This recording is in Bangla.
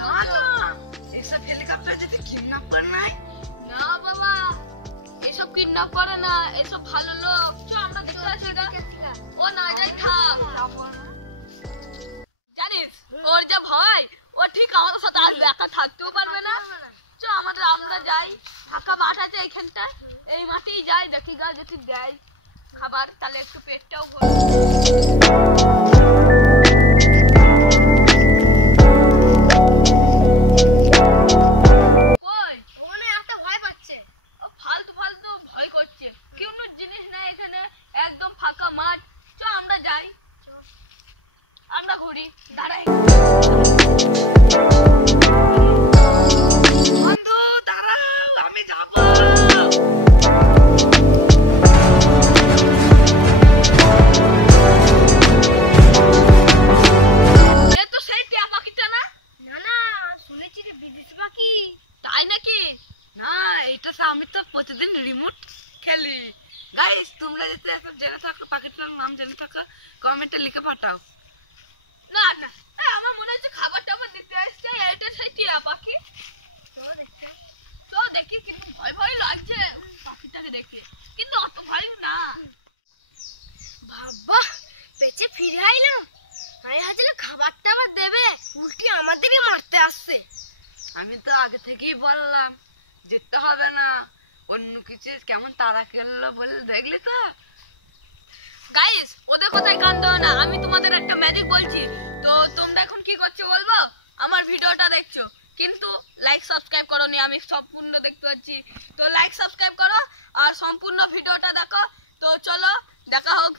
না না এসব হেলিকপ্টার যদি কিডন্যাপ করে নাই। না বাবা এসব কিডন্যাপ করে না, এসব ভালো লোক। চ আমরা দেখতে আছি এটা। ও না যাই থাক। জানিস ওর যা ভয়, ও ঠিক আমাদের সাথে আসবে, একা থাকতেও পারবে না। চ আমরা যাই, ফাঁকা মাঠ আছে এইখানটা, এই মাঠেই যাই, দেখি গা যদি দেয় খাবার তাহলে একটু পেটটাও ভরবে। ফালতু ফালতু ভয় করছে, কোনো জিনিস নাই এখানে, একদম ফাঁকা মাঠ। চ আমরা যাই, আমরা ঘুরি। দাঁড়াই বন্ধু দাঁড়াও, আমি যাব। এ তো সেই টিয়া পাখিটা না? না না শুনেছি রে বিদেশি পাখি। তাই নাকি? না এটা তো আমি তো প্রতিদিন রিমোট খেলি। গাইস তোমরা যদি এসব জেনে থাকো, পাখিটার নাম জেনে থাকো, কমেন্টে লিখে পাঠাও। না না আমার মনে হচ্ছে খাবার টাবার নিতে আসছে, এটা সেই টিয়া পাখি। তো দেখি, কিন্তু ভয় ভয় লাগছে পাখিটাকে দেখে, কিন্তু অত ভয় না। বাবা পেছে ফিরে আইলাম, আমি ভাবছিলাম খাবার টাবার দেবে, উল্টি আমাদেরই মারতে আসছে। আমি তো আগে থেকেই বললাম যেতে হবে না, অন্য কিছু কেমন তারা খেললো বলে দেখলি তো। গাইস ওদের কথায় কান দাও না, আমি তোমাদের একটা ম্যাজিক বলছি। তো তোমরা এখন কি করছো বলবো? আমার ভিডিওটা দেখছো কিন্তু লাইক সাবস্ক্রাইব করোনি, আমি সম্পূর্ণ দেখতে পাচ্ছি। তো লাইক সাবস্ক্রাইব করো আর সম্পূর্ণ ভিডিওটা দেখো। তো চলো দেখা হোক।